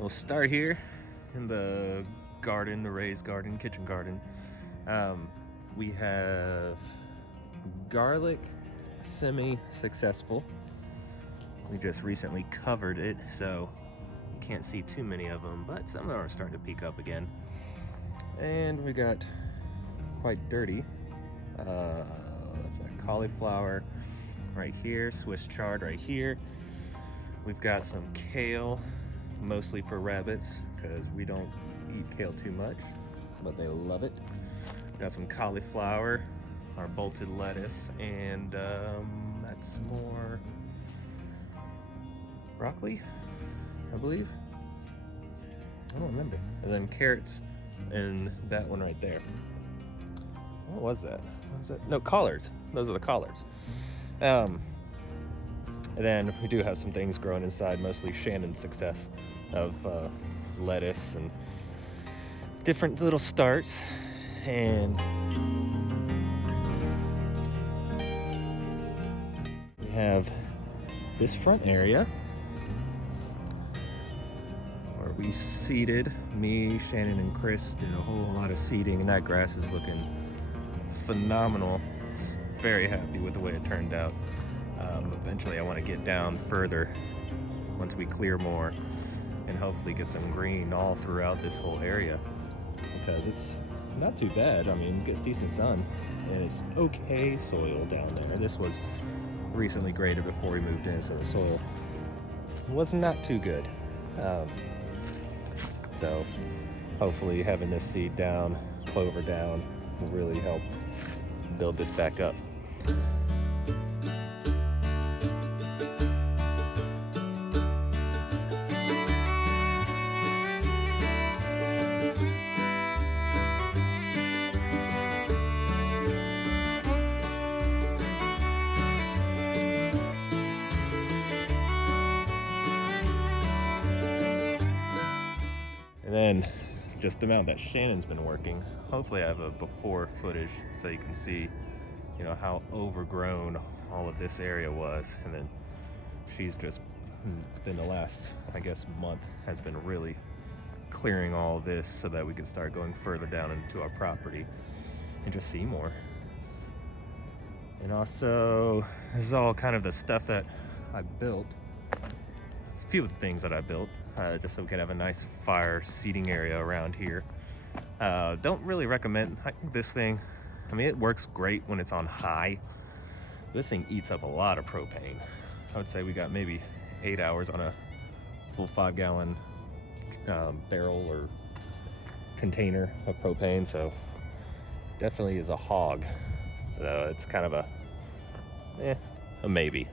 we'll start here in the garden, the raised garden, kitchen garden. We have garlic, semi-successful. We just recently covered it, so you can't see too many of them, but some of them are starting to peek up again. And we got quite dirty. That's that cauliflower right here, Swiss chard right here. We've got some kale, mostly for rabbits because we don't eat kale too much, but they love it. Got some cauliflower, our bolted lettuce, and that's more broccoli, I believe. I don't remember. And then carrots and that one right there. What was that? What was that? No, collards. Those are the collards. And then we do have some things growing inside, mostly Shannon's success of lettuce and different little starts. And we have this front area where we seeded. Me, Shannon, and Chris did a whole lot of seeding, and that grass is looking phenomenal. Very happy with the way it turned out. Eventually I want to get down further once we clear more and hopefully get some green all throughout this whole area, because it's not too bad. I mean, it gets decent sun and it's okay soil down there. This was recently graded before we moved in, so the soil was not too good. So hopefully having this seed down, clover down, will really help build this back up. And then just the amount that Shannon's been working. Hopefully I have a before footage so you can see, how overgrown all of this area was. And then she's just, within the last, month, has been really clearing all this so that we can start going further down into our property and just see more. And also, this is all kind of the stuff that I built. A few of the things that I built, just so we could have a nice fire seating area around here. Don't really recommend this thing. I mean, it works great when it's on high. This thing eats up a lot of propane. I would say we got maybe 8 hours on a full 5-gallon barrel or container of propane, so definitely is a hog. So it's kind of a maybe.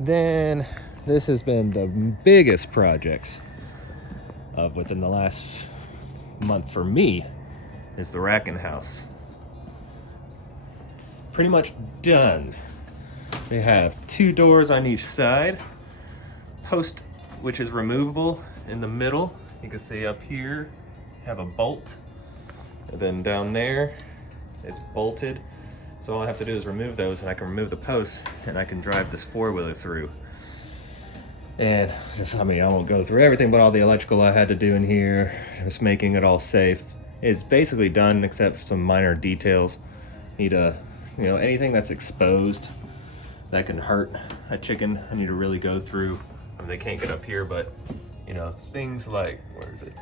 Then this has been the biggest projects of within the last month for me, is the racking house. It's pretty much done. We have 2 doors on each side, post which is removable in the middle. You can see up here have a bolt, and then down there it's bolted. So all I have to do is remove those, and I can remove the posts, and I can drive this 4-wheeler through. And I won't go through everything, but all the electrical I had to do in here, just making it all safe. It's basically done except some minor details. Need anything that's exposed that can hurt a chicken, I need to really go through. I mean, they can't get up here, but things like, where is it?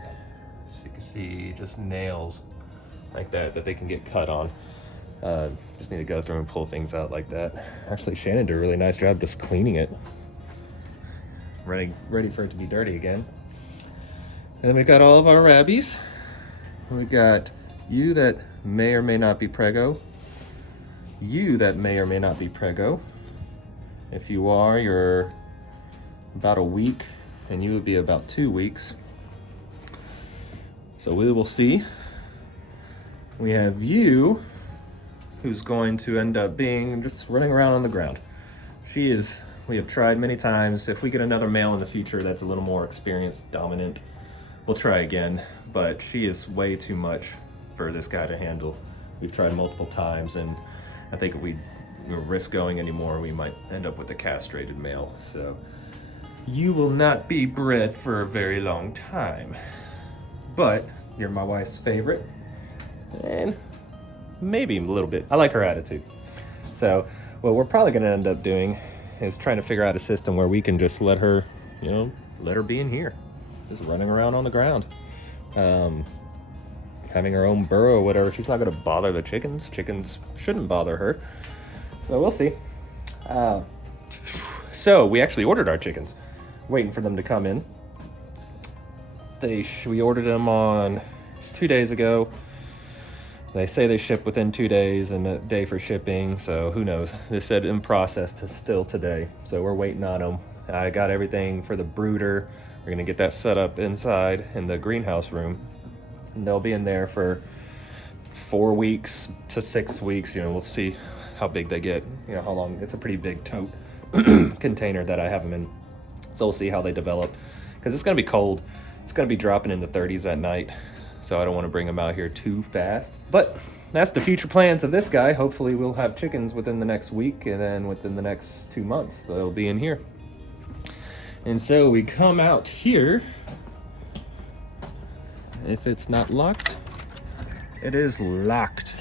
So you can see just nails like that they can get cut on. Just need to go through and pull things out like that. Actually, Shannon did a really nice job just cleaning it. Ready for it to be dirty again. And then we got all of our rabbies. We got you that may or may not be preggo. You that may or may not be preggo. If you are, you're about a week, and you would be about 2 weeks. So we will see. We have you, who's going to end up being just running around on the ground. She is We have tried many times. If we get another male in the future that's a little more experienced, dominant, we'll try again. But she is way too much for this guy to handle. We've tried multiple times, and I think if we risk going anymore, we might end up with a castrated male. So you will not be bred for a very long time. But you're my wife's favorite, and maybe a little bit. I like her attitude. So what we're probably going to end up doing is trying to figure out a system where we can just let her, let her be in here, just running around on the ground, having her own burrow or whatever. She's not going to bother the chickens. Chickens shouldn't bother her. So we'll see. So we actually ordered our chickens, waiting for them to come in. We ordered them on 2 days ago. They say they ship within 2 days and a day for shipping, so who knows. They said in process to still today, so we're waiting on them. I got everything for the brooder. We're gonna get that set up inside in the greenhouse room, and they'll be in there for 4 weeks to 6 weeks. We'll see how big they get, how long. It's a pretty big tote container that I have them in, so we'll see how they develop, because it's gonna be cold. It's gonna be dropping in the 30s at night, so I don't want to bring them out here too fast. But that's the future plans of this guy. Hopefully we'll have chickens within the next week, and then within the next 2 months they'll be in here. And so we come out here. If it's not locked, it is locked.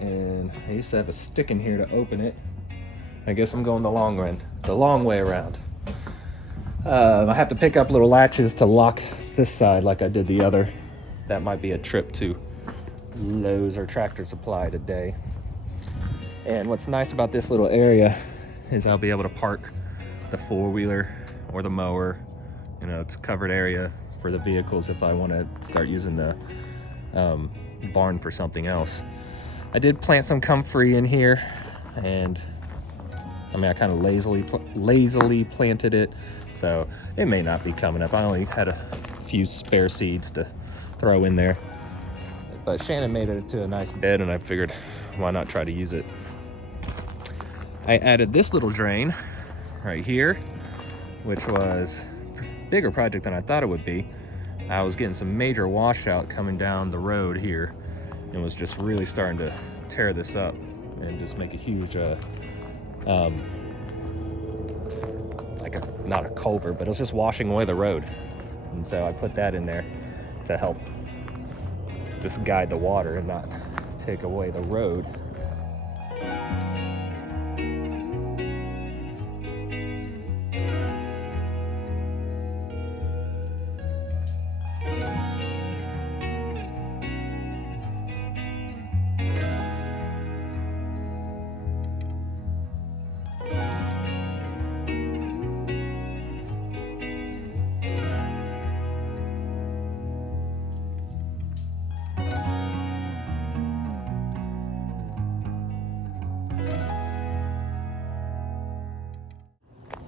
And I used to have a stick in here to open it. I guess I'm going the long way around. I have to pick up little latches to lock this side like I did the other. That might be a trip to Lowe's or Tractor Supply today. And what's nice about this little area is I'll be able to park the four-wheeler or the mower. It's a covered area for the vehicles if I want to start using the barn for something else. I did plant some comfrey in here, and I kind of lazily planted it, so it may not be coming up. I only had a few spare seeds to throw in there, but Shannon made it to a nice bed, and I figured why not try to use it. I added this little drain right here, which was a bigger project than I thought it would be. I was getting some major washout coming down the road here, and was just really starting to tear this up and just make a huge not a culvert, but it was just washing away the road. And so I put that in there to help just guide the water and not take away the road.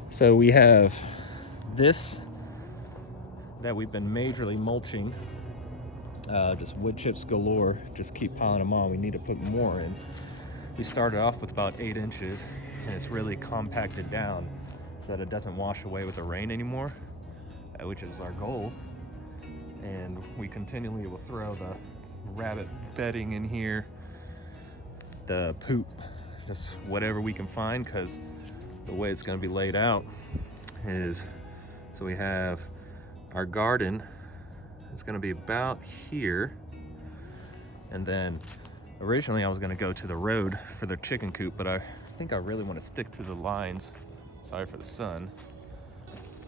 So we have this that we've been majorly mulching, just wood chips galore, just keep piling them on. We need to put more in. We started off with about 8 inches, and it's really compacted down so that it doesn't wash away with the rain anymore, which is our goal. And we continually will throw the rabbit bedding in here, the poop, just whatever we can find, because the way it's going to be laid out is, so we have our garden is going to be about here, and then originally I was going to go to the road for the chicken coop, but I think I really want to stick to the lines. Sorry for the sun.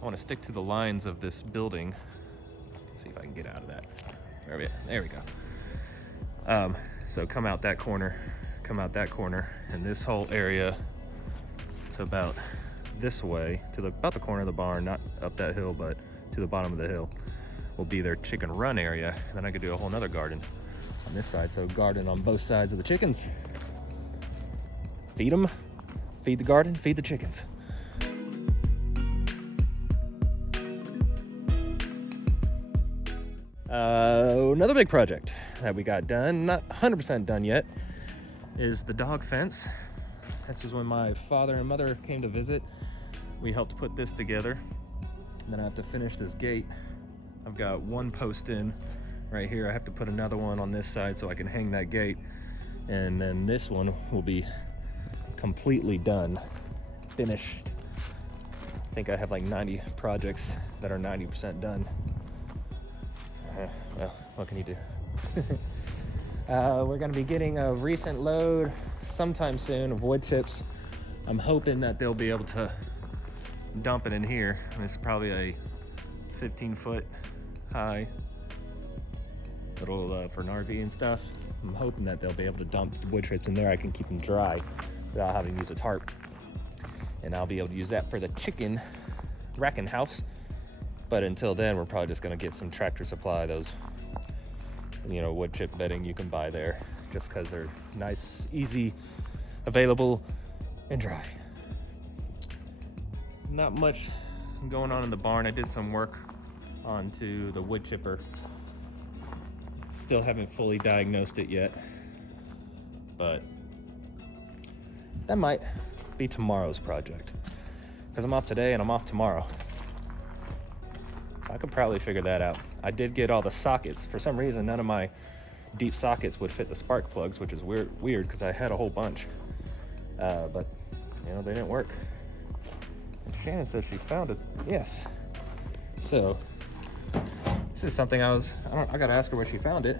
I want to stick to the lines of this building. See if I can get out of that. There we go. So come out that corner, and this whole area to about this way, to about the corner of the barn, not up that hill, but to the bottom of the hill, will be their chicken run area. And then I could do a whole nother garden on this side. So garden on both sides of the chickens. Feed them, feed the garden, feed the chickens. Another big project that we got done, not 100% done yet, is the dog fence. This is when my father and mother came to visit. we helped put this together. And then I have to finish this gate. I've got one post in right here. I have to put another one on this side so I can hang that gate. And then this one will be completely done, finished. I think I have like 90 projects that are 90% done. Well, what can you do? We're gonna be getting a recent load sometime soon of wood chips. I'm hoping that they'll be able to dump it in here. This is probably a 15-foot high, little for an RV and stuff. I'm hoping that they'll be able to dump wood chips in there. I can keep them dry without having to use a tarp. And I'll be able to use that for the chicken racking house. But until then, we're probably just gonna get some Tractor Supply, those, you know, wood chip bedding you can buy there, just because they're nice, easy, available, and dry. Not much going on in the barn. I did some work onto the wood chipper. Still haven't fully diagnosed it yet, but that might be tomorrow's project, because I'm off today and I'm off tomorrow. I could probably figure that out. I did get all the sockets. For some reason, none of my deep sockets would fit the spark plugs, which is weird because I had a whole bunch, but you know, they didn't work. Shannon says she found it. Yes. So this is something I gotta ask her where she found it.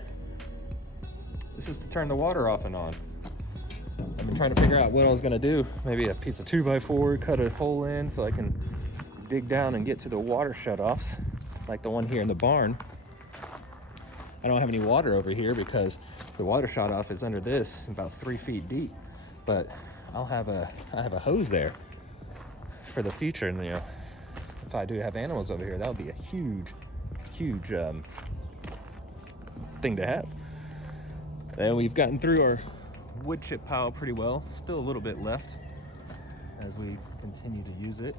This is to turn the water off and on. I've been trying to figure out what I was gonna do. Maybe a piece of 2x4, cut a hole in so I can dig down and get to the water shutoffs, like the one here in the barn. I don't have any water over here because the water shutoff is under this, about 3 feet deep. But I have a hose there for the future, and you know, if I do have animals over here, that would be a huge thing to have. And we've gotten through our wood chip pile pretty well. Still a little bit left as we continue to use it.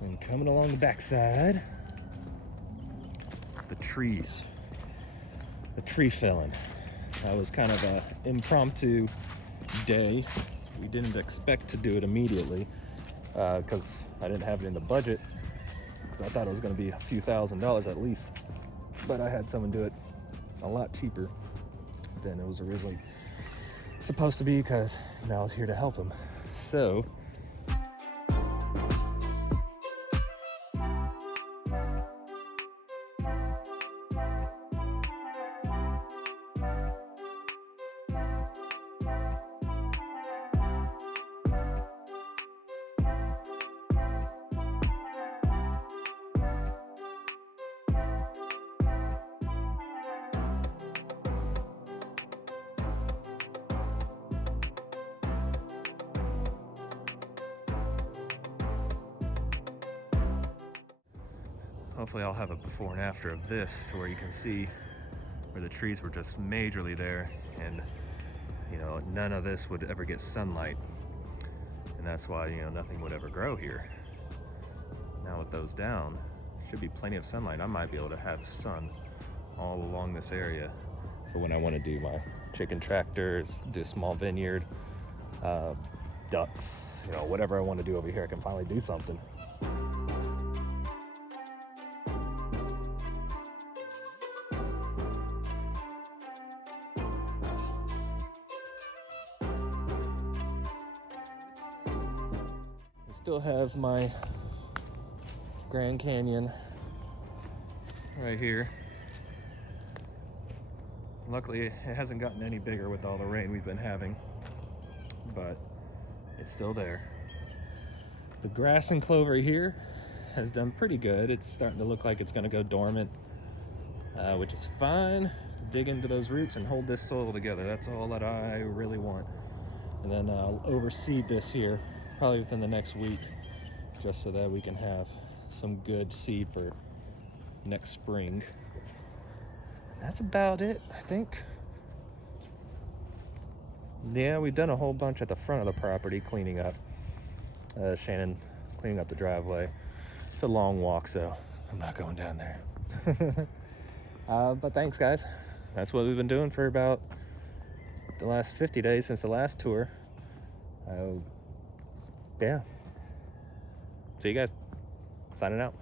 And coming along the backside, the trees, the tree felling. That was kind of a impromptu day. We didn't expect to do it immediately because I didn't have it in the budget, because I thought it was going to be a few $1,000s at least. But I had someone do it a lot cheaper than it was originally supposed to be, because you know, I was here to help him. So hopefully I'll have a before and after of this to where you can see where the trees were just majorly there, and you know, none of this would ever get sunlight, and that's why, you know, nothing would ever grow here. Now with those down, should be plenty of sunlight. I might be able to have sun all along this area for when I want to do my chicken tractors, do a small vineyard, ducks, you know, whatever I want to do over here, I can finally do something. Still have my Grand Canyon right here. Luckily, it hasn't gotten any bigger with all the rain we've been having, but it's still there. The grass and clover here has done pretty good. It's starting to look like it's going to go dormant, which is fine. Dig into those roots and hold this soil together. That's all that I really want. And then I'll overseed this here probably within the next week, just so that we can have some good seed for next spring. That's about it, I think. Yeah, we've done a whole bunch at the front of the property, cleaning up. Shannon cleaning up the driveway. It's a long walk, so I'm not going down there. But thanks, guys. That's what we've been doing for about the last 50 days since the last tour. Yeah. See you guys. Signing out.